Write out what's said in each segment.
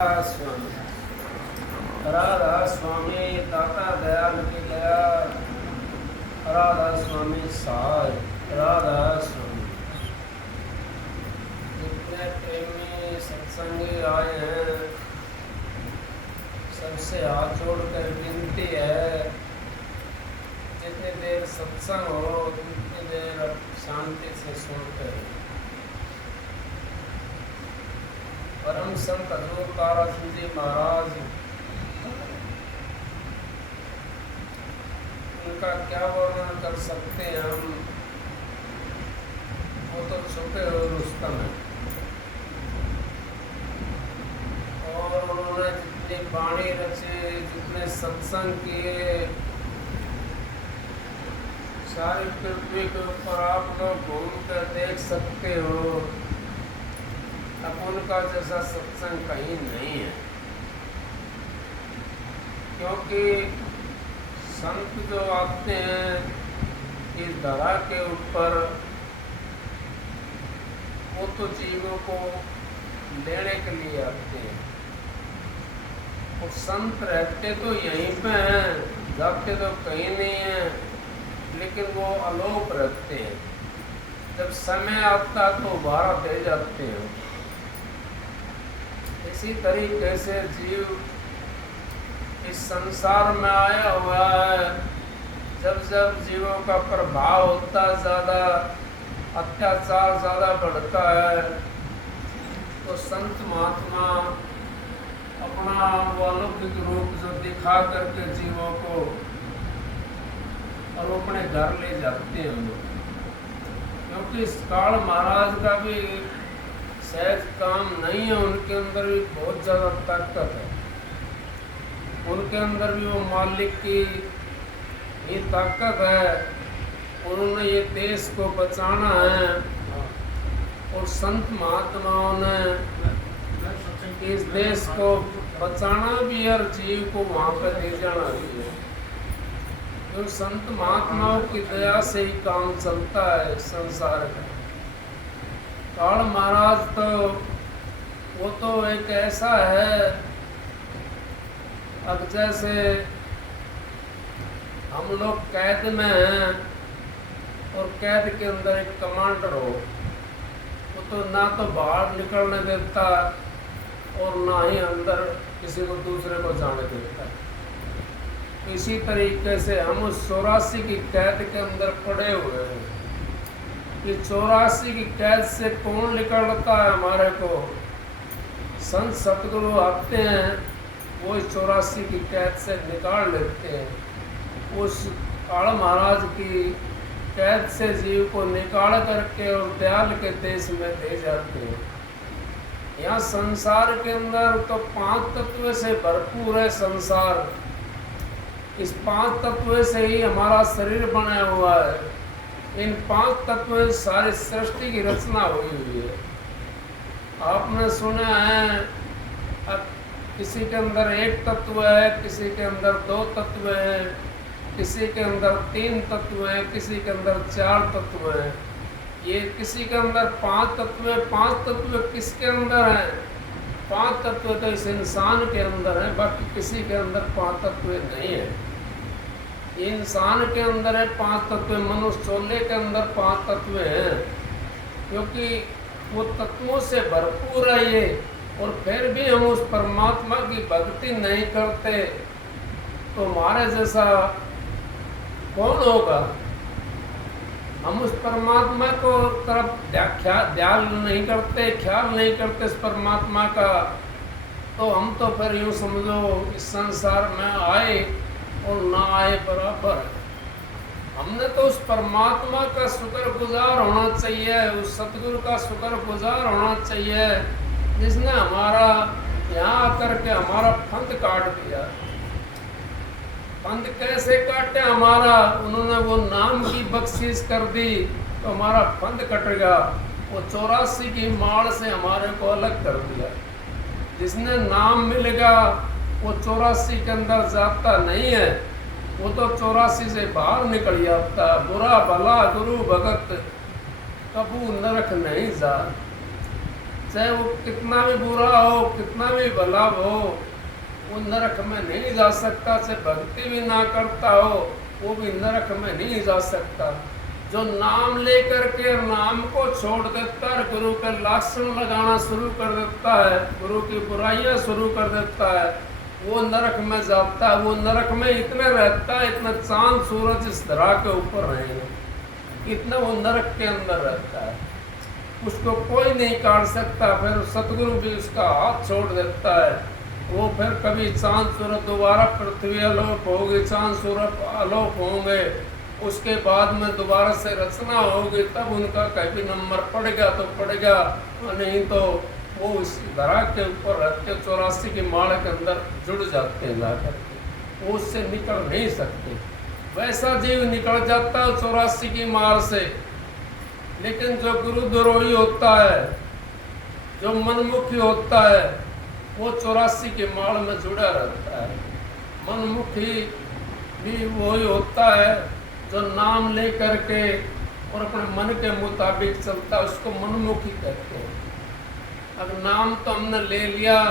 स्वामी राधा स्वामी दाता दयाल की दया राधा स्वामी सार राधा स्वामी। जितने प्रेमी सत्संगी आए हैं सबसे हाथ जोड़कर विनती है, जितनी देर सत्संग हो उतनी देर शांति से सुनते हैं। परम संत हजूर तारासिंह जी महाराज, उनका क्या वर्णन कर सकते हैं हम, वो तो छुपे हुए रुस्तम है। और उन्होंने जितनी वाणी रचे, जितने सत्संग किए, सारी पृथ्वी के ऊपर आप लोग घूम कर देख सकते हो। अब उनका जैसा सत्संग कहीं नहीं है, क्योंकि संत जो आते हैं इस धरा के ऊपर, वो तो जीवों को लेने के लिए आते हैं। और संत रहते तो यहीं पे हैं, जाते तो कहीं नहीं हैं, लेकिन वो अलोप रहते हैं। जब समय आता तो बाहर दे जाते हैं। इसी तरीके से जीव इस संसार में आया हुआ है। जब जब जीवों का प्रभाव होता है, ज़्यादा अत्याचार ज़्यादा बढ़ता है, तो संत महात्मा अपना वो अलौकिक रूप जो दिखा करके जीवों को और अपने घर ले जाते हैं लोग। क्योंकि इस काल महाराज का भी सहज काम नहीं है, उनके अंदर भी बहुत ज़्यादा ताकत है। उनके अंदर भी वो मालिक की ये ताकत है। उन्होंने ये देश को बचाना है, और संत महात्माओं ने इस देश को बचाना भी है और जीव को वहाँ पर ले जाना भी है। तो संत महात्माओं की दया से ही काम चलता है संसार का। काल महाराज तो वो तो एक ऐसा है, अब जैसे हम लोग कैद में हैं और कैद के अंदर एक कमांडर हो, वो तो ना तो बाहर निकलने देता और ना ही अंदर किसी को दूसरे को जाने देता। इसी तरीके से हम उस 84 की कैद के अंदर पड़े हुए हैं। कि 84 की कैद से कौन निकलता है हमारे को? संत सतगुरु आते हैं, वो इस 84 की कैद से निकाल लेते हैं। उस काल महाराज की कैद से जीव को निकाल करके और दयाल के देश में ले जाते हैं। यहाँ संसार के अंदर तो 5 तत्व से भरपूर है संसार। इस 5 तत्व से ही हमारा शरीर बना हुआ है। इन 5 तत्व सारी सृष्टि की रचना हुई है। आपने सुना है, अब किसी के अंदर 1 तत्व है, किसी के अंदर 2 तत्व है, किसी के अंदर 3 तत्व है, किसी के अंदर 4 तत्व है। ये किसी के अंदर 5 तत्व है। 5 तत्व किसके अंदर है? 5 तत्व तो इस इंसान के अंदर है, बाकी किसी के अंदर 5 तत्व नहीं है। इंसान के अंदर है 5 तत्व, मनुष्य चोले के अंदर 5 तत्व हैं, क्योंकि वो तत्वों से भरपूर है ये। और फिर भी हम उस परमात्मा की भक्ति नहीं करते तो हमारे जैसा कौन होगा? हम उस परमात्मा को तरफ ध्यान नहीं करते, ख्याल नहीं करते इस परमात्मा का, तो हम तो फिर यूँ समझो इस संसार में आए और ना आए बराबर। हमने तो उस परमात्मा का शुक्रगुजार होना चाहिए, उस सतगुरु का शुक्रगुजार होना चाहिए, जिसने हमारा यहाँ आकर के हमारा फंद काट दिया। फंद कैसे काटे हमारा? उन्होंने वो नाम की बख्शीश कर दी तो हमारा फंद कट गया। वो 84 की माड़ से हमारे को अलग कर दिया। जिसने नाम मिल गया वो 84 के अंदर जाता नहीं है, वो तो 84 से बाहर निकल जाता। बुरा भला गुरु भगत कबू नरक नहीं जा। चाहे वो कितना भी बुरा हो, कितना भी भला हो, वो नरक में नहीं जा सकता। चाहे भक्ति भी ना करता हो, वो भी नरक में नहीं जा सकता। जो नाम लेकर के नाम को छोड़ देता है, गुरु के लाछन लगाना शुरू कर देता है, गुरु की बुराइयां शुरू कर देता है, वो नरक में जाता है। वो नरक में इतने रहता है, इतना चांद सूरज इस धरा के ऊपर रहेंगे, इतना वो नरक के अंदर रहता है, उसको कोई नहीं काट सकता। फिर सतगुरु भी उसका हाथ छोड़ देता है। वो फिर कभी चांद सूरज दोबारा पृथ्वी आलोक होगी, चांद सूरज आलोक होंगे, उसके बाद में दोबारा से रचना होगी, तब उनका कभी नंबर पड़ेगा तो पड़ेगा, नहीं तो वो उस धरा के ऊपर रहते 84 की माड़ के अंदर जुड़ जाते हैं जाकर के, वो उससे निकल नहीं सकते। वैसा जीव निकल जाता है 84 की मार से। लेकिन जो गुरुद्रोही होता है, जो मनमुखी होता है, वो 84 के माड़ में जुड़ा रहता है। मनमुखी भी वही होता है जो नाम ले करके और अपने मन के मुताबिक चलता है, उसको मनमुखी कहते हैं। अब नाम तो हमने ले लिया,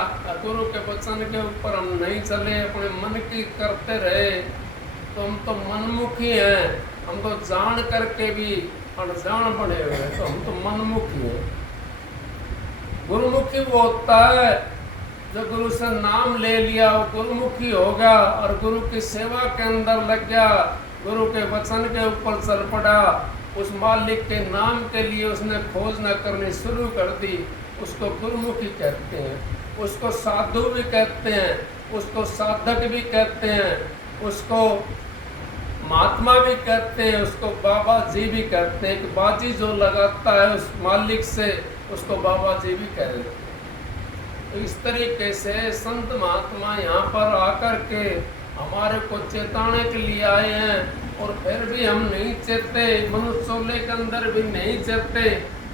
गुरु के वचन के ऊपर हम नहीं चले, अपने मन की करते रहे, तो हम तो मनमुखी हैं। हम तो जान करके भी अनजान बने हुए हैं, तो हम तो मनमुखी हैं। गुरुमुखी वो होता है जो गुरु से नाम ले लिया, वो गुरुमुखी होगा और गुरु की सेवा के अंदर लग गया, गुरु के वचन के ऊपर चल पड़ा, उस मालिक के नाम के लिए उसने खोज न करनी शुरू कर दी, उसको गुरुमुखी कहते हैं। उसको साधु भी कहते हैं, उसको साधक भी कहते हैं, उसको महात्मा भी कहते हैं, उसको बाबा जी भी कहते हैं। कि बाजी जो लगाता है उस मालिक से, उसको बाबा जी भी कह देते हैं। तो इस तरीके से संत महात्मा यहाँ पर आकर के हमारे को चेताने के लिए आए हैं, और फिर भी हम नहीं चेते, मनुष्य चोले के अंदर भी नहीं चेते,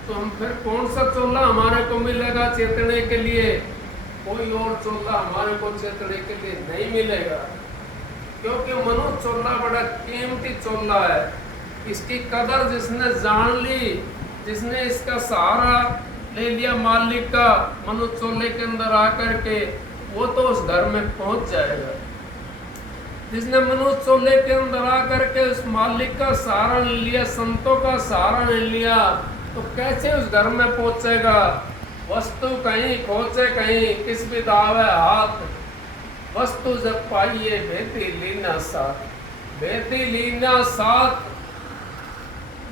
तो हम फिर कौन सा चोला हमारे को मिलेगा चेतने के लिए? कोई और चोला हमारे को चेतने के लिए नहीं मिलेगा, क्योंकि मनुष्य चोला बड़ा कीमती चोला है। इसकी कदर जिसने जान ली, जिसने इसका सहारा ले लिया मालिक का, मनुष्य चोले के अंदर आकर के, वो तो उस घर में पहुंच जाएगा। जिसने मनुष्य चोले के अंदर आकर के उस मालिक का सहारा ले लिया, संतों का सहारा ले लिया, तो कैसे उस घर में पहुंचेगा? वस्तु कहीं खोजे कहीं, किस भी दावे हाथ, वस्तु जब पाइए बेटी लीना साथ, बेटी लीना साथ,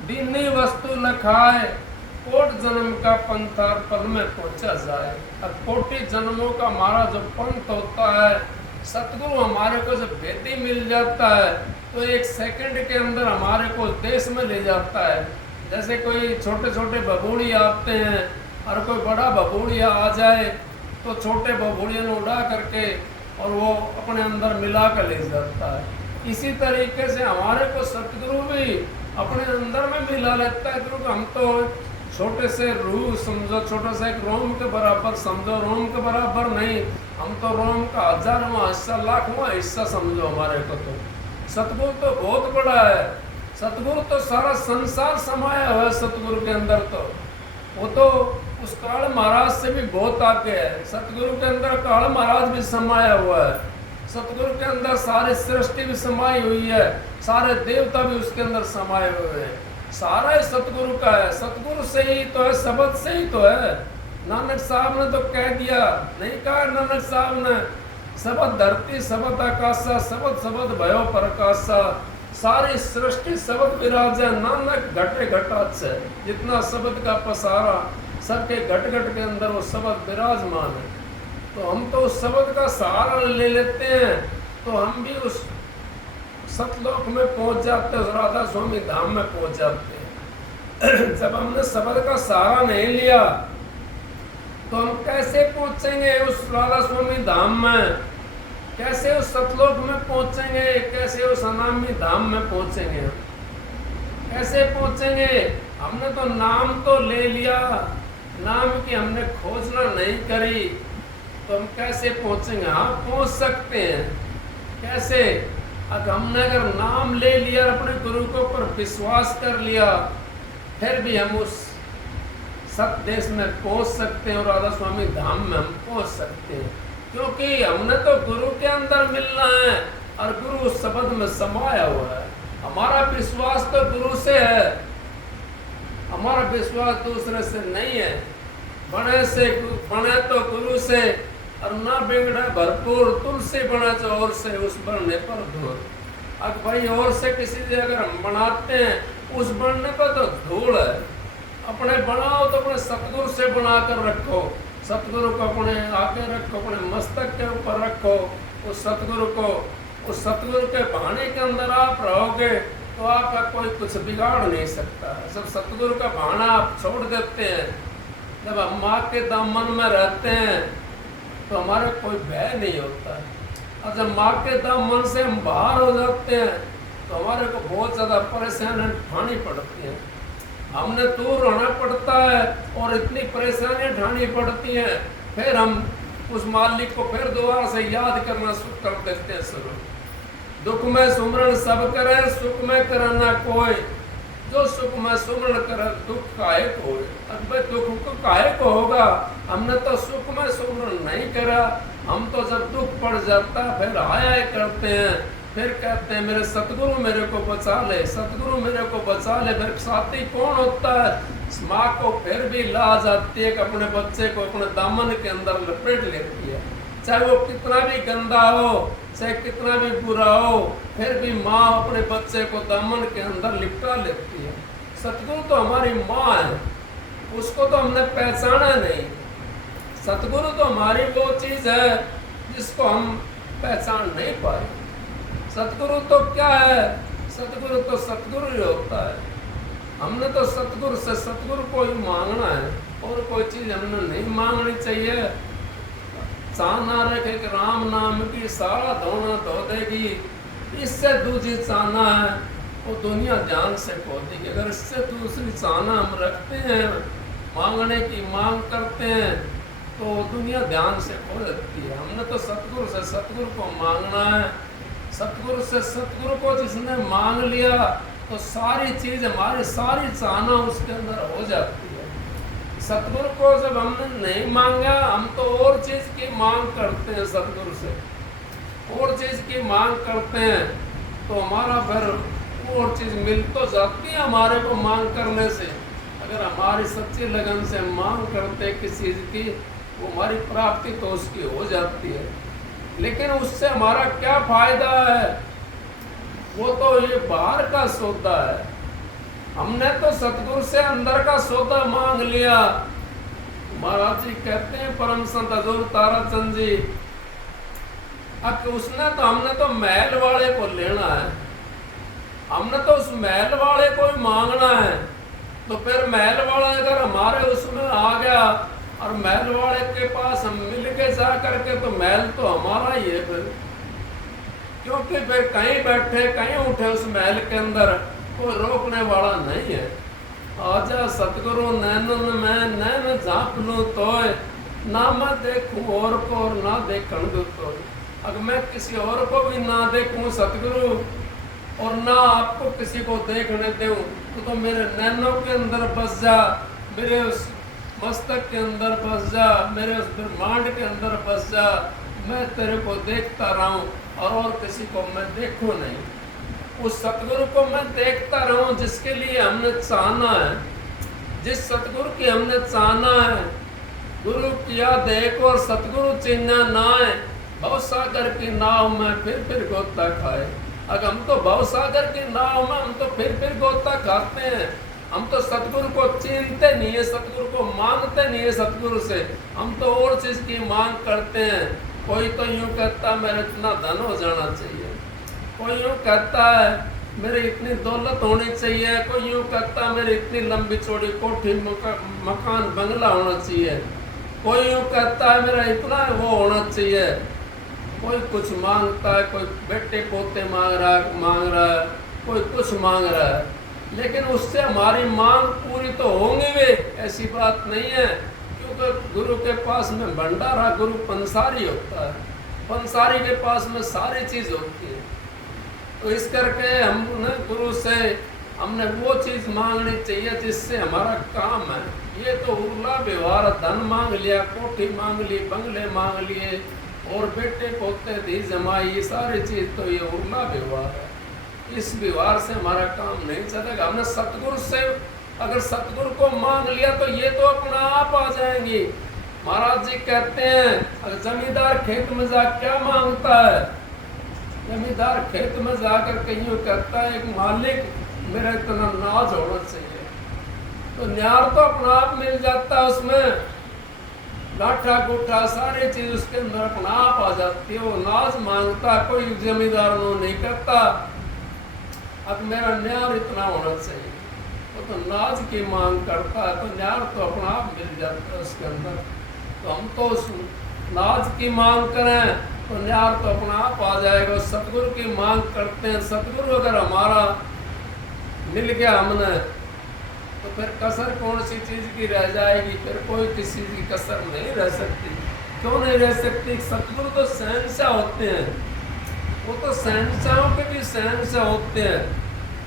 दीनी वस्तु न खाए, कोट जन्म का पंथार पद में पहुंचा जाए। और कोटि जन्मों का हमारा जो पंथ होता है, सतगुरु हमारे को जब बेटी मिल जाता है, तो एक सेकंड के अंदर हमारे को देश में ले जाता है। जैसे कोई छोटे छोटे बबूढ़ी आते हैं, और कोई बड़ा बबूढ़िया आ जाए, तो छोटे बबूढ़िया ने उड़ा करके और वो अपने अंदर मिला कर ले जाता है। इसी तरीके से हमारे को सतगुरु भी अपने अंदर में मिला लेता है। क्योंकि हम तो छोटे से रूह समझो, छोटे से एक रोम के बराबर समझो, रोम के बराबर नहीं, हम तो रोम का 1000वां हिस्सा, लाखवां हिस्सा समझो हमारे को। तो सतगुरु तो बहुत बड़ा है, सतगुरु तो सारा संसार समाया हुआ है सतगुरु के अंदर। तो वो तो उस काल महाराज से भी बहुत आगे है। सतगुरु के अंदर काल महाराज भी समाया हुआ है, सतगुरु के अंदर सारी सृष्टि भी समाई हुई है, सारे देवता भी उसके अंदर समाये हुए हैं। सारा ही सतगुरु का है, सतगुरु से ही तो है, शब्द से ही तो है। नानक साहब ने तो कह दिया, नहीं कहा नानक साहब ने, शब्द धरती शब्द आकाशा, शब्द शब्द भयो प्रकाशा, सारी सृष्टि शब्द विराज है, नानक घटे घटाच है। जितना शब्द का पसारा, सबके घट घट के अंदर वो शब्द विराजमान है। तो हम तो उस शब्द का सहारा ले लेते हैं, तो हम भी उस सतलोक में पहुंच जाते हैं, राधा स्वामी धाम में पहुंच जाते हैं। जब हमने शब्द का सहारा नहीं लिया, तो हम कैसे पहुंचेंगे उस राधा स्वामी धाम में? कैसे उस सतलोक में पहुंचेंगे? कैसे उस अनामी धाम में पहुंचेंगे? कैसे पहुंचेंगे? हमने तो नाम तो ले लिया, नाम की हमने खोजना नहीं करी, तो हम कैसे पहुंचेंगे? हाँ, पहुंच सकते हैं। कैसे? हमने अगर नाम ले लिया, अपने गुरु के ऊपर विश्वास कर लिया, फिर भी हम उस सत देश में पहुंच सकते हैं और राधा स्वामी धाम में हम पहुंच सकते हैं, क्योंकि हमने तो गुरु के अंदर मिलना है और गुरु उस शब्द में समाया हुआ है। हमारा विश्वास तो गुरु से है, हमारा विश्वास दूसरे से नहीं है। बने तो गुरु से और ना बिगड़े भरपूर, तुलसी बने जो और से उस बनने पर धूल। अब भाई और से किसी से अगर हम बनाते हैं उस बनने पर तो धूल है। अपने बनाओ तो अपने सतगुरु से बना कर रखो, सतगुरु को अपने आगे रखो, अपने मस्तक के ऊपर रखो उस सतगुरु को। उस सतगुरु के भाने के अंदर आप रहोगे तो आपका कोई कुछ बिगाड़ नहीं सकता। जब सतगुरु का भाना आप छोड़ देते हैं, जब हम माँ के दामन में रहते हैं तो हमारे कोई भय नहीं होता है। और जब माँ के दामन से हम बाहर हो जाते हैं तो हमारे को बहुत ज़्यादा परेशानी उठानी पड़ती है। हमने दूर रहना पड़ता है और इतनी परेशानियाँ उठानी पड़ती हैं, फिर हम उस मालिक को फिर दोबारा से याद करना शुरू कर देते हैं शुरू। दुख में सुमरण सब करे, सुख में करना कोई, जो सुख में सुमरण करे दुख काहे को होए। अब भाई दुख को काहे को होगा, हमने तो सुख में सुमरण नहीं करा। हम तो जब दुख पड़ जाता फिर आया करते हैं, फिर कहते हैं मेरे सतगुरु मेरे को बचा ले, सतगुरु मेरे को बचा ले। फिर साथी कौन होता है? माँ को फिर भी ला जाती है कि अपने बच्चे को अपने दामन के अंदर लपेट लेती है, चाहे वो कितना भी गंदा हो, चाहे कितना भी बुरा हो, फिर भी माँ अपने बच्चे को दामन के अंदर लिपटा लेती है। सतगुरु तो हमारी माँ है, उसको तो हमने पहचाना नहीं। सतगुरु तो हमारी वो चीज़ है जिसको हम पहचान नहीं पाए। सतगुरु तो क्या है? सतगुरु तो सतगुरु ही होता है। हमने तो सतगुरु से सतगुरु को ही मांगना है और कोई चीज़ हमने नहीं मांगनी चाहिए। चाहना रखे कि राम नाम की सारा धोना धो देगी, इससे दूसरी चाहना है वो दुनिया ध्यान से खो देगी। अगर इससे दूसरी चाहना हम रखते हैं, मांगने की मांग करते हैं, तो दुनिया ध्यान से खो देती है। हमने तो सतगुरु से सतगुरु को मांगना है। सतगुरु से सतगुरु को जिसने मांग लिया तो सारी चीज़ हमारी सारी चाहना उसके अंदर हो जाती है। सतगुरु को जब हमने नहीं मांगा, हम तो और चीज़ की मांग करते हैं सतगुरु से, और चीज़ की मांग करते हैं तो हमारा फिर और चीज़ मिल तो जाती है हमारे को मांग करने से। अगर हमारी सच्ची लगन से मांग करते किसी चीज़ की, वो हमारी प्राप्ति तो उसकी हो जाती है। लेकिन उससे हमारा क्या फायदा है? वो तो ये बाहर का सौदा है। हमने तो सतगुरु से अंदर का सौदा मांग लिया। महाराज जी कहते हैं परम संत हजूर ताराचंद जी, अब उसने तो हमने तो महल वाले को लेना है, हमने तो उस महल वाले को ही मांगना है। तो फिर महल वाला अगर हमारे उसमें आ गया और महल वाले के पास हम मिल के जा करके, तो महल तो हमारा ही है फिर, क्योंकि फिर कहीं बैठे कहीं उठे उस महल के अंदर कोई रोकने वाला नहीं है। आजा सतगुरु नैनन में नैन झाँप लूं तोय, ना मैं देखूं और को और ना देखण दूं तोय। अगर मैं किसी और को भी ना देखूं सतगुरु और ना आपको किसी को देखने दूं, तो मेरे नैनों के अंदर बस जा, मेरे उस मस्तक के अंदर बस जा, मेरे उस ब्रह्मांड के अंदर बस जा। मैं तेरे को देखता रहूं और किसी को मैं देखूं नहीं। उस सतगुरु को मैं देखता रहूं जिसके लिए हमने चाहना है, जिस सतगुरु की हमने चाहना है। गुरु किया देख और सतगुरु चिन्ह नाय, भवसागर की नाव में फिर गोता खाए। अगर हम तो भवसागर की नाव में हम तो फिर गोता खाते हैं। हम तो सतगुरु को चिन्हते नहीं है, सतगुरु को मांगते नहीं है। सतगुरु से हम तो और चीज़ की मांग करते हैं। कोई तो यूँ कहता मेरे इतना धन हो जाना चाहिए, कोई यूँ कहता है मेरी इतनी दौलत होनी चाहिए, कोई यूँ कहता है मेरी इतनी लंबी चौड़ी कोठी मकान बंगला होना चाहिए, कोई यूँ कहता है मेरा इतना वो होना चाहिए। कोई कुछ मांगता है, कोई बेटे पोते मांग रहा है, कोई कुछ मांग रहा है, लेकिन उससे हमारी मांग पूरी तो होंगी भी, ऐसी बात नहीं है। क्योंकि गुरु के पास में भंडारा, गुरु पंसारी होता है, पंसारी के पास में सारी चीज़ होती है। तो इस करके हमने गुरु से हमने वो चीज मांगनी चाहिए जिससे हमारा काम है। ये तो उर्ला व्यवहार, धन मांग लिया, कोठी मांग ली, बंगले मांग लिए और बेटे पोते दी जमाई, ये सारी चीज तो ये उर्ला व्यवहार है। इस व्यवहार से हमारा काम नहीं चलेगा। हमने सतगुरु से अगर सतगुरु को मांग लिया तो ये तो अपना आप आ जाएंगी। महाराज जी कहते हैं अगर जमींदार खेत में जा क्या मांगता है, जमींदार खेत में जाकर कहीं कहता है एक मालिक मेरा इतना नाज होना चाहिए, तो न्यार तो अपना आप मिल जाता है, उसमें लाठा गुठा सारी चीज उसके अंदर अपना आप आ जाती है। वो नाज मांगता, कोई जमींदार नहीं कहता अब मेरा न्यार इतना होना चाहिए, वो तो नाज की मांग करता है, तो न्यार तो अपना आप मिल जाता है उसके अंदर। तो हम तो उस नाज की मांग करें तो न्यार तो अपना आप आ जाएगा। सतगुरु की मांग करते हैं, सतगुरु अगर हमारा मिल गया हमने तो फिर कसर कौन सी चीज की रह जाएगी, फिर कोई किसी की कसर नहीं रह सकती। क्यों नहीं रह सकती? सतगुरु तो शहंशाह होते हैं, वो तो शहंशाहों के भी शहंशाह होते हैं,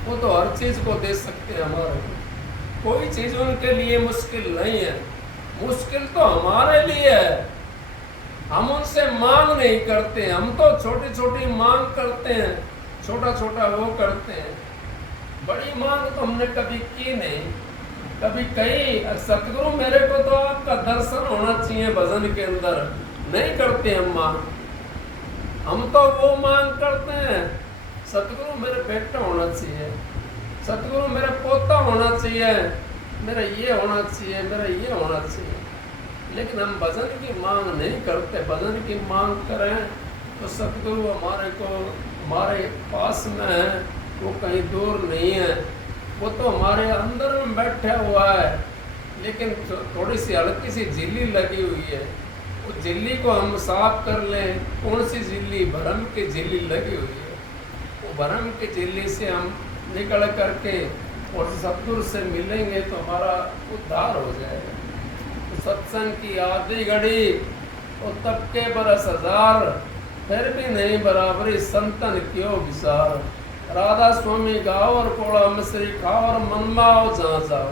वो तो हर चीज को दे सकते हैं हमारे को। कोई चीज उनके लिए मुश्किल नहीं है, मुश्किल तो हमारे लिए है। हम उनसे मांग नहीं करते, हम तो छोटी छोटी मांग करते हैं, छोटा छोटा वो करते हैं। बड़ी मांग तो हमने कभी की नहीं, कभी कही सतगुरु मेरे को तो आपका दर्शन होना चाहिए भजन के अंदर, नहीं करते हम मांग। हम तो वो मांग करते हैं सतगुरु मेरे बेटा होना चाहिए, सतगुरु मेरा पोता होना चाहिए, मेरा ये होना चाहिए, मेरा ये होना चाहिए। लेकिन हम भजन की मांग नहीं करते। भजन की मांग करें तो सतगुरु हमारे को हमारे पास में है, वो कहीं दूर नहीं है, वो तो हमारे अंदर में बैठा हुआ है। लेकिन थोड़ी सी हल्की सी झिल्ली लगी हुई है, उस झिल्ली को हम साफ कर लें। कौन सी झिल्ली? भरम की झिल्ली लगी हुई है। वो भरम की झिल्ली से हम निकल करके और सतगुरु से मिलेंगे तो हमारा उद्धार हो जाएगा। तो सत्संग की आधी घड़ी और तब के बरस हजार, फिर भी नहीं बराबरी संतन क्यों विसार। राधा स्वामी गाओ और कोड़ा मिश्री खाओ और मनमाओ जहाँ जाओ।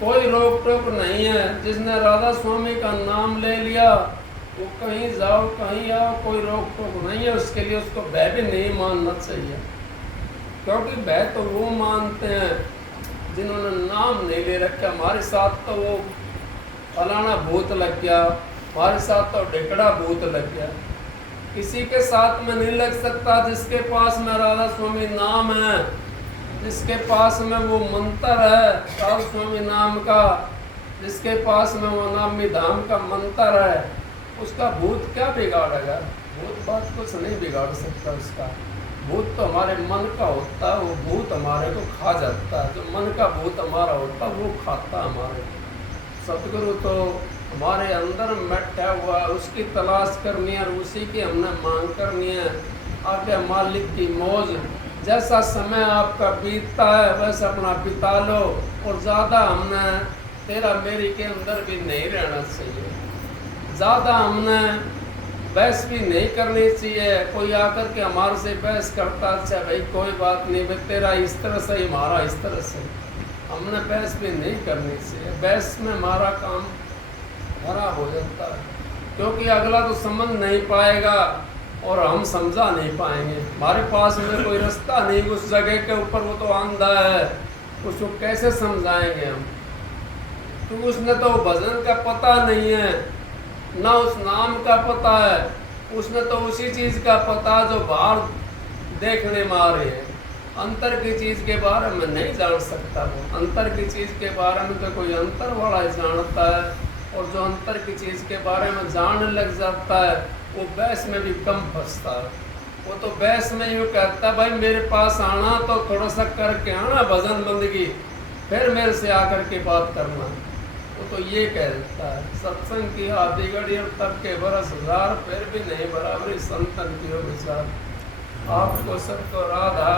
कोई रोक टोक नहीं है, जिसने राधा स्वामी का नाम ले लिया वो कहीं जाओ कहीं आओ, कोई रोक टोक नहीं है उसके लिए। उसको भय भी नहीं मानना चाहिए, क्योंकि भय तो वो मानते हैं जिन्होंने नाम नहीं ले रखा। हमारे साथ तो वो फलाना भूत लग गया, हमारे साथ तो ढेकड़ा भूत लग गया। किसी के साथ में नहीं लग सकता जिसके पास में राधा स्वामी नाम है, जिसके पास में वो मंत्र है राधा स्वामी नाम का, जिसके पास में वो नामी धाम का मंत्र है, उसका भूत क्या बिगाड़ेगा? भूत बात कुछ नहीं बिगाड़ सकता उसका। भूत तो हमारे मन का होता है, वो भूत हमारे को खा जाता है। जो मन का भूत हमारा होता है वो खाता है हमारे को। सतगुरु तो हमारे अंदर बैठा हुआ, उसकी तलाश करनी है और उसी की हमने मांग करनी है। आगे मालिक की मौज, जैसा समय आपका बीतता है वैसा अपना बिता लो। और ज़्यादा हमने तेरा मेरी के अंदर भी नहीं रहना चाहिए, ज़्यादा हमने बहस भी नहीं करनी चाहिए। कोई आकर के हमारे से बहस करता, अच्छा भाई कोई बात नहीं, भाई तेरा इस तरह से हमारा इस तरह से, हमने बहस भी नहीं करनी चाहिए। बहस में हमारा काम खराब हो जाता है, क्योंकि अगला तो समझ नहीं पाएगा और हम समझा नहीं पाएंगे। हमारे पास में कोई रास्ता नहीं, उस जगह के ऊपर वो तो आंधा है, उसको कैसे समझाएंगे हम? तो उसने तो भजन का पता नहीं है, ना उस नाम का पता है, उसने तो उसी चीज़ का पता जो बाहर देखने में आ रही है। अंतर की चीज़ के बारे में नहीं जान सकता वो। अंतर की चीज़ के बारे में तो कोई अंतर वाला ही जानता है, और जो अंतर की चीज़ के बारे में जानने लग जाता है वो बहस में भी कम फंसता है। वो तो बहस में यूँ कहता है भाई मेरे पास आना तो थोड़ा सा करके आना भजन बंदगी, फिर मेरे से आकर के बात करना। वो तो ये कह देता है सत्संग की आधी घड़ी और तब के बरस हजार, फिर भी नहीं बराबरी संतन की विचार। आपको सबको राधा